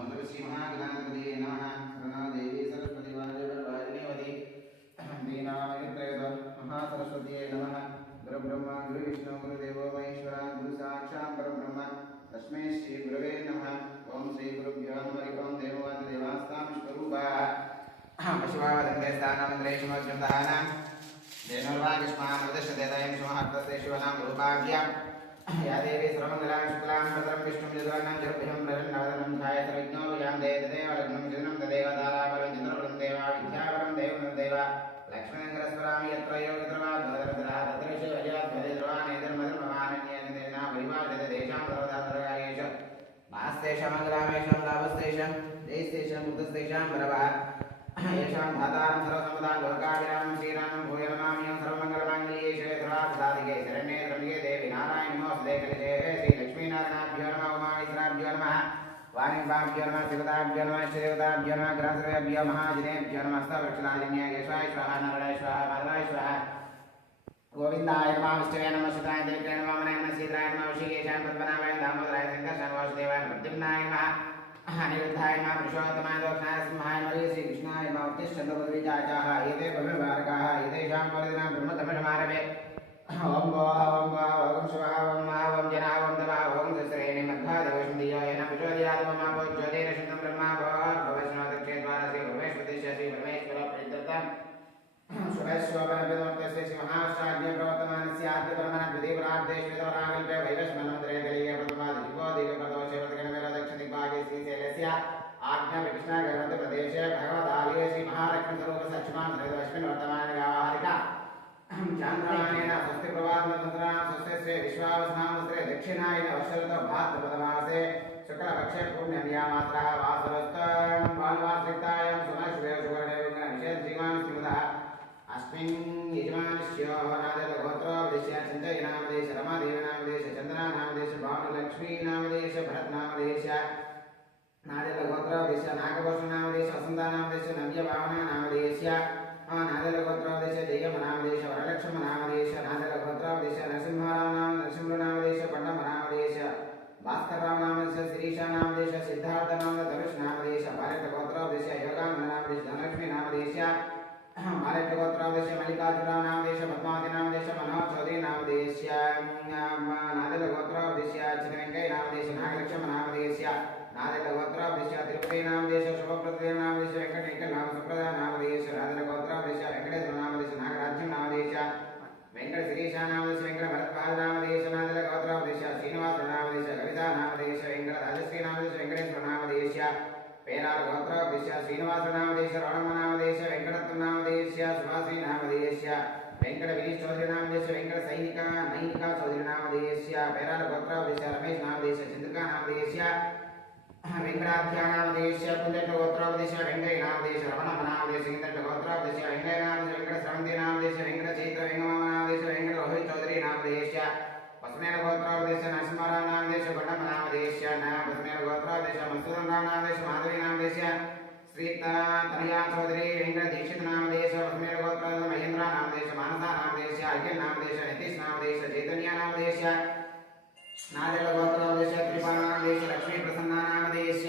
नमः श्री महागणाधिपतये नमः प्रणदेवी सरस्वती वाजवती दीनायत्रयः महासरस्वत्यै नमः गुरुब्रह्मा गुरुविष्णु गुरुदेवो महेश्वर गुरुसाक्षात् परब्रह्म तस्मै श्री गुरवे नमः ओम श्री गुरुभ्यो नमः ओम देववादिदेवास्तां स्वरूपाः पशुवावदन्ते स्थानमन्त्रेषुमोच्यन्तहानां धेनुर्वागस्मानवदशदेदयं सुमहत्तस्तेषुवनां रूपाभ्यां या देवी सर्वमङ्गलां शुक्लां भद्रं विष्णुं यदुवर्णं जरुभ्यं प्रसन्नवदनं ध्यायेत् यां देवदेव लग्नं जनं तदेव तारापरं चन्द्रपरं देव विद्यापरं देवं देव लक्ष्मीनगरस्वरामि यत्र योगित्रवाद्वदरतरा तत्रैषु अजयाद्वदेद्रवानेदर्मधर्ममानन्येन परिवाजते देशां सर्वदातरकार्येषु नास्तेषां मङ्गलामेषां लाभस्तेषां जयस्तेषां मुक्तस्तेषां वरवः येषां धातारं सर्वसम्पदां लोकाभिरामं श्रीरामं भूय नमाम्यहं सर्वमङ्गलमाङ्गल्ये शिवे सर्वार्थसाधिके शरण्ये त्र्यम्बके देवी नारायणि नमोऽस्तुते कलिते श्री लक्ष्मीनारायणाभ्यो नमः उमामहेश्वराभ्यो नमः वाणिज्याभ्यो नमः शिवताभ्यो नमः श्रीदेवताभ्यो नमः ग्रहसर्वेभ्यो महाजनेभ्यो नमः स्तवक्षलाजन्य येषाय स्वाहा नारायणाय स्वाहा माधवाय स्वाहा गोविन्दाय नमः विष्णवे नमः सुताय देव्ये नमः वामनाय नमः सीताय नमः ऋषिकेशाय पद्मनाभाय दामोदराय शङ्कराय वासुदेवाय प्रद्युम्नाय नमः अनिरुद्धाय नमः पुरुषोत्तमाय दक्षिणासिंहाय नमः श्रीकृष्णाय नमः उत्तिष्ठन्तपदविजाचाः एते भविर्वारकाः एतेषां परिदिना ब्रह्मतमसमारभे ओम शिवः ओम ओम जनः ओम तपः ओम सस्रेणि मध्वादेवशं धियायेन प्रचोदयात्ममा ज्योतिरेण शुद्धं ब्रह्मा भवद्भवस्नादक्षेद्वारा श्री परमेश्वरस्य श्री परमेश्वर प्रीत्यर्थं शुभस्वपनपितमर्थस्य श्री महाष्टाग्य प्रवर्तमानस्य आद्यपरमण द्वितीयपरार्धे श्वेतवराकल्पे वैवस्वतन्त्रे कलिगे प्रथमादिको दिव्यप्रदोषे प्रतिगणमेव दक्षिणदिग्भागे श्रीशैलस्य आज्ञाविकृष्णगर्भते प्रदेशे भगवदालये श्री महालक्ष्मीस्वरूप सच्चिमां श्रीदश्मिन् वर्तमाने व्यावहारिका चान्द्रायणेन स्वस्ति प्रभातमन्त्रां स्वस्ति श्री विश्वावसनामस्त्रे दक्षिणायन वर्षऋतौ भाद्रपदमासे शुक्लपक्षे पुण्यमियामात्रः वासरस्तं बालवासरिक्तायां सुमश्वे सुवर्णे विषयजीवान् श्रीमतः अस्मिन् यजमानस्य नादलगोत्रोपदेशः चिन्तयनामदेश रमादेवनामदेश चन्द्रनामदेश भानुलक्ष्मीनामदेश भरतनामदेश नादलगोत्रोपदेश नागभूषणनामदेश वसन्तानामदेश नव्यभावनानामदेश नादलगोत्रोपदेश जयमनामदेश वरलक्ष्मनामदेश नादलगोत्रोपदेश नरसिंहनामदेश पण्डमनामदेश भास्कररामनामदेश शिरीषानामदेश सिद्धार्थनामदेश भारतगोत्रोपदेश योगाननामदेश धनलक्ष्मीनामदेश मालट्यगोत्रोपदेश मल्लिकार्जुननामदेश पद्मावतीनामदेश मनोजचौधरीनामदेश नादलगोत्रोपदेश चिन्नवेङ्कयनामदेश नागलक्ष्मनामदेश नादलगोत्रोपदेश तिरुपतिनामदेश शुभप्रदनामदेश वेङ्कटेकनामसुप्रदानामदेश नादलगोत्रोपदेश वेङ्कटेश्वरनामदेश नागराज्यनामदेश वेङ्कटशिरीषानामदेश वेङ्कटभरतपादनामदेश नादलगोत्रोपदेश श्रीनिवासनामदेश कवितानामदेश वेङ्कटराजश्रीनामदेश वेङ्कटेश्वरनामदेश पेरालगोत्रोपदेश श्रीनिवासनामदेश रोणमनामदेश वेङ्कटत्वनामदेश सुभाश्रीनामदेश वेङ्कटगिरीशचौधरीनामदेश वेङ्कटसैनिका नैनिका चौधरीनामदेश पेरालगोत्रोपदेश रमेशनामदेश चन्द्रिकानामदेश वेङ्कटाध्यानामदेश कुन्दटगोत्रोपदेश वेङ्कयनामदेश रमणमनामदेश इन्दटगोत्रोपदेश वेङ्कयनामदेश वेङ्कटस्रवन्तीनामदेश वेङ्कटचैत्रवेङ्कटनामदेश वेङ्कटरोहितचौधरीनामदेश वसुमेरगोत्रोपदेश नरसिंहरावनामदेश गण्डमनामदेश वसुमेरगोत्रोपदेश मत्सुदनरावनामदेश माधवीनामदेश श्रीतनया चौधरी वेङ्कटदीक्षितनामदेश वसुमेरगोत्रोपदेश महेन्द्रनामदेश मानसानामदेश अखिलनामदेश नितीशनामदेश चैतन्यनामदेश नादलगोत्रोपदेश कृपानामदेश लक्ष्मीप्रसन्नानामदेश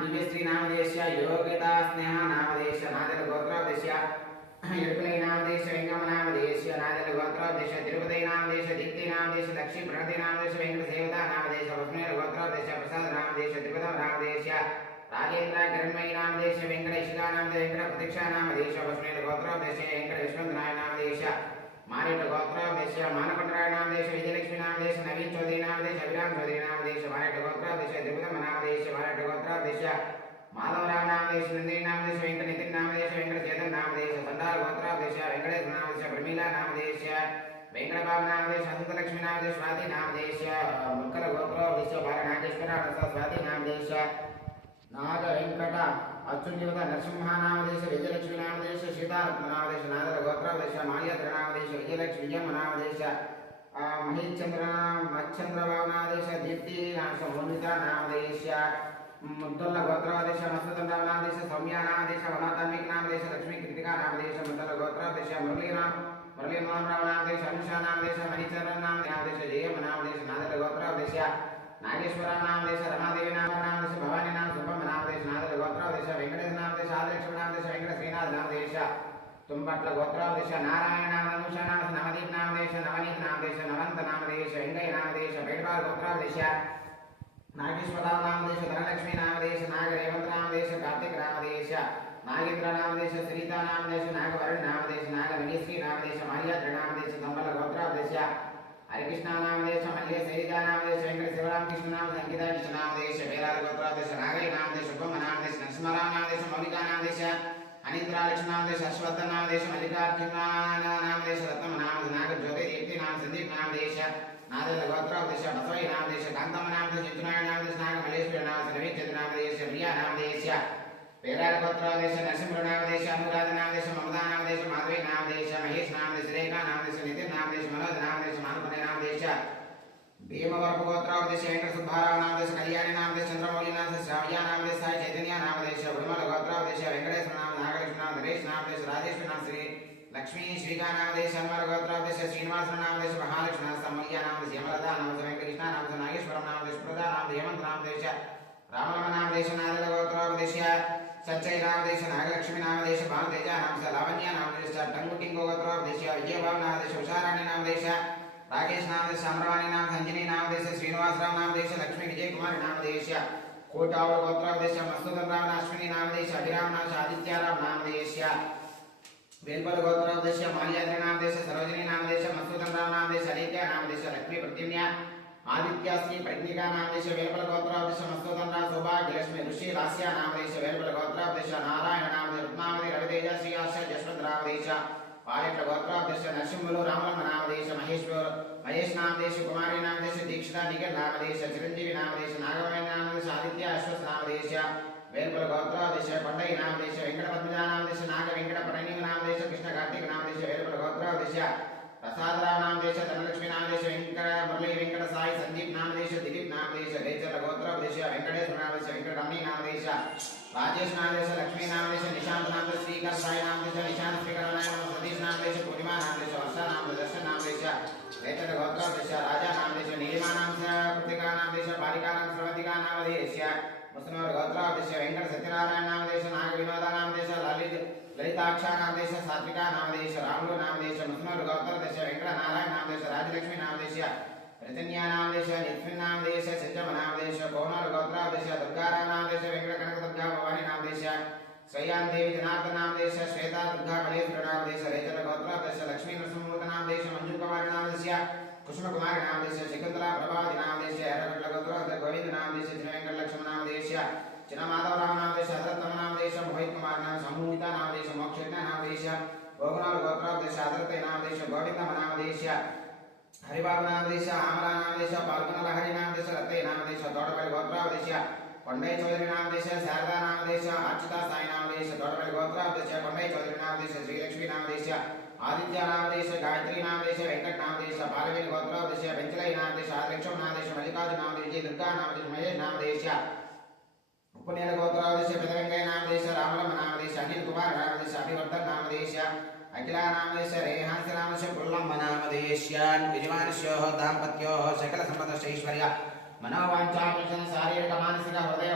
दिव्यश्रीनामदेश योगितास्नेहानामदेश नादलगोत्रोपदेश यडुकुलैनामदेश वेङ्कमनामदेश नादलगोत्रोपदेश तिरुपतिनामदेश दीप्तिनामदेश लक्ष्मीप्रणतिनामदेश वेङ्कटसेवतानामदेश वसुमेरगोत्रोपदेश प्रसादनामदेश त्रिपदनामदेश राजेन्द्रकिरण्मयीनामदेश वेङ्कटेशिकानामदेश वेङ्कटप्रतीक्षानामदेश वसुमेरगोत्रोपदेश वेङ्कटयशवन्तरायनामदेश मारेटगोत्रोपदेश मानकोण्डरायनामदेश विजयलक्ष्मीनामदेश नवीनचौधरीनामदेश अभिरामचौधरीनामदेश मारेटगोत्रोपदेश त्रिपदमनामदेश मारेटगोत्रोपदेश माधवरावनामदेश नन्दिनीनामदेश वेङ्कटनितिन्नामदेश वेङ्कटचेतन्नामदेश सन्दारगोत्रोपदेश वेङ्कटेश्वरनामदेश प्रमीलानामदेश वेङ्कटबाबुनामदेश अनन्तलक्ष्मीनामदेश स्वातिनामदेश मुक्कलगोत्रोपदेश बालनागेश्वर स्वातिनामदेश नागवेङ्कट अच्युतयुत नरसिंहनामदेश विजयलक्ष्मीनामदेश सीतारत्ननामदेश नादलगोत्रोपदेश माल्यधरनामदेश विजयमनामदेश महेशचन्द्रबाबुनामदेश दीप्ति मोनितानामदेश मुद्दुल्लगोत्रोपदेश मत्सुदनरावनामदेश सौम्यानामदेश वनतन्विकनामदेश लक्ष्मीकृतिकानामदेश मुद्दुल्लगोत्रोपदेश मुरलीमोहनरावनामदेश अनुषानामदेश मणिचरणनामदेश जयमनामदेश नादलगोत्रोपदेश नागेश्वरनामदेश रमादेवीनामदेश भवानीनाम शुभम తుంపట్ల గోత్రాదేశ నారాయణ నామదేశ నవదీప్ నామదేశ నవనీత్ నామదేశ నవంత నామదేశ వెంకయ్య నామదేశ బయటవారి గోత్రాదేశ నాగేశ్వరరావు నామదేశ ధనలక్ష్మి నామదేశ నాగరేవంత్ నామదేశ కార్తిక్ నామదేశ నాగేంద్ర నామదేశ శ్రీతా నామదేశ నాగవరుణ్ నామదేశ నాగమణిశ్రీ నామదేశ మాల్యాద్రి నామదేశ దంపల గోత్రాదేశ హరికృష్ణ నామదేశ మల్య శైలిజా నామదేశ వెంకట శివరామకృష్ణ నామ సంగీత కృష్ణ నామదేశ వేలాది గోత్రాదేశ నాగయ్య నామదేశ బొమ్మ నామదేశ నరసింహరావు నామదేశ మౌలికా నామదేశ అనింద్రాలక్ష్మి నామదేశ హర్షవర్ధన్ నామదేశ మల్లికార్జున నామదేశ రత్నమ నామ నాగ జ్యోతి దీప్తి నామ సందీప్ నామదేశ నాదేంద్ర గోత్రాదేశ బసవయ్య నామదేశ కాంతమ్మ నామదేశ చిత్తునారాయణ నామదేశ నాగ మల్లేశ్వరి నామ నవీచంద్ర నామదేశ ప్రియా నామదేశ వేదాల గోత్రాదేశ నరసింహుడు నామదేశ అనురాధ నామదేశ మమతా నామదేశ మాధవి నామదేశ మహేష్ నామదేశ రేఖా నామదేశ నితిన్ నామదేశ మనోజ్ నామదేశ మానపనే నామదేశ భీమవరపు గోత్రాదేశ వెంకట సుబ్బారావు నామదేశ కళ్యాణి నామదేశ చంద్రమౌళి నామదేశ శ్రావ్య నామదేశ సాయి చైతన్య నామదేశ ఉడుమల గోత్రాదేశ వెంకటేశ్వర నామ నాగలక్ష్మి నామ నరేష్ నామదేశ రాజేశ్వరి నామ శ్రీ లక్ష్మీ శ్రీకా నామదేశ హనుమల గోత్రాదేశ శ్రీనివాస నామదేశ మహాలక్ష్మి నామ సమల్య నామదేశ యమలత నామదేశ వెంకటకృష్ణ నామదేశ నాగేశ్వరం నామదేశ ప్రదా నామదేశ హేమంత్ నామదేశ రామలమ నామదేశ నాదల గోత్రాదేశ సచ్చై నామదేశ నాగలక్ష్మి నామదేశ భానుతేజ నామదేశ లావణ్య నామదేశ టంగుటింగో గోత్రాదేశ విజయబాబు నామదేశ ఉషారాణి నామదేశ రాకేష్ నామదేశ అమరవాణి నామ సంజని నామదేశ శ్రీనివాసరావు నామదేశ లక్ష్మీ విజయ్ కుమార్ నామదేశ కోటావుల గోత్రాదేశ మస్తూదన్ రావు అశ్విని నామదేశ అభిరామ్ నామ ఆదిత్యారావు నామదేశ వేల్పల గోత్రాదేశ మాల్యాద్రి నామదేశ సరోజిని నామదేశ మస్తూదన్ రావు నామదేశ అలీత్య నామదేశ లక్ష్మీ ప్రతిమ్య ఆదిత్య శ్రీ ప్రజ్ఞికా నామదేశ వేల్పల గోత్రాదేశ మస్తూదన్ రావు సౌభాగ్యలక్ష్మి ఋషి రాస్య నామదేశ వేల్పల గోత్రాదేశ నారాయణ నామదేశ రత్నావతి రవితేజ శ్రీ ఆశ జశ్వంత్ నామదేశ పాలెట్ల గోత్రాదేశ నరసింహులు రామలమ్మ నామదేశ మహేష్ నామదేశ కుమారి నామదేశ దీక్షిత నిఖిల్ నామదేశ చిరంజీవి నామదేశ నాగమయ నామదేశ ఆదిత్య అశ్వత్ నామదేశ వేల్పల గోత్రాదేశ కొండయ్య నామదేశ వెంకట పద్మజ నామదేశ నాగ వెంకట ప్రణీవ నామదేశ కృష్ణ కార్తీక నామదేశ వేల్పల గోత్రాదేశ ప్రసాదరావు నామదేశ ధనలక్ష్మి నామదేశ వెంకట మురళీ వెంకట సాయి సందీప్ నామదేశ దిలీప్ నామదేశ రేచర్ల గోత్రాదేశ వెంకటేశ్వర నామదేశ వెంకట రమణి నామదేశ రాజేష్ నామదేశ లక్ష్మీ నామదేశ నిశాంత్ నామదేశ శ్రీకర్ సాయి నామదేశ నిశాంత్ శ్రీకర్ నారాయణ సతీష్ నామదేశ పూర్ణిమా నామదేశ వర్ష నామదేశ దర్శన్ నామదేశ రేచర్ల గోత్రాదేశ రాజా నామదేశ నీలిమా నామదేశ కృతికా నామదేశ బాలికా నామ శ్రవతికా నామదేశ ముస్లిం గోత్రాదేశ వెంకట సత్యనారాయణ నామదేశ నాగ వినోద నామదేశ లలితాక్ష నామదేశ సాత్వికా నామదేశ రాములు నామదేశ ముస్లిం గోత్రాదేశ వెంకట నారాయణ నామదేశ రాజలక్ష్మి నామదేశ ప్రతిన్యా నామదేశ నిత్మిన్ నామదేశ సంజమ నామదేశ పౌనర్ గోత్రాదేశ దుర్గారావు నామదేశ వెంకట కనక దుర్గా భవాని నామదేశ శ్రేయాన్ దేవి జనార్దన్ నామదేశ శ్వేతా దుర్గా మలేశ్వర నామదేశ రేచల గోత్రాదేశ లక్ష్మీ నరసింహమూర్తి నామదేశ మంజు కుమారి నామదేశ కుసుమ కుమారి నామదేశ శకుంతల ప్రభావతి నామదేశ ఎర్రగట్ల గోత్రాదేశ గోవింద నామదేశ చిన్న వెంకట లక్ష్మణ నామదేశ చిన్న మాధవరావు నామదేశ హజరత్తమ నామదేశ మోహిత్ కుమార్ నామ సమూహిత నామదేశ మోక్షజ్ఞ నామదేశ గోగునాలు గోత్రాదేశ హజరత నామదేశ గోవిందమ నామదేశ హరిబాబు నామదేశ ఆమల నామదేశ పాల్గొన లహరి నామదేశ రత్తయ్య నామదేశ తోటపల్లి గోత్రాదేశ కొండయ్య చౌదరి నామదేశ శారదా నామదేశ అర్చిత సాయి నామదేశ తోటపల్లి గోత్రాదేశ కొండయ్య చౌదరి నామదేశ శ్రీలక్ష్మి నామదేశ ఆదిత్య నామదేశ గాయత్రి నామదేశ వెంకట నామదేశ బాలవేలి గోత్రాదేశ వెంకటయ్య నామదేశ ఆదిలక్ష్మ నామదేశ మల్లికార్జున నామదేశ విజయ దుర్గా నామదేశ మహేష్ నామదేశ ఉపనేల గోత్రాదేశ పెద వెంకయ్య నామదేశ రామలమ్మ నామదేశ అనిల్ కుమార్ నామదేశ అభివర్ధన్ నామదేశ అఖిలా నామదేశ రేహాంసి నామదేశ పుల్లమ్మ నామదేశ్యాన్ విజమానుష్యోః దాంపత్యోః సకల సంపదైశ్వర్య మనోవాంఛాపూర్ణ శారీరక మానసిక హృదయ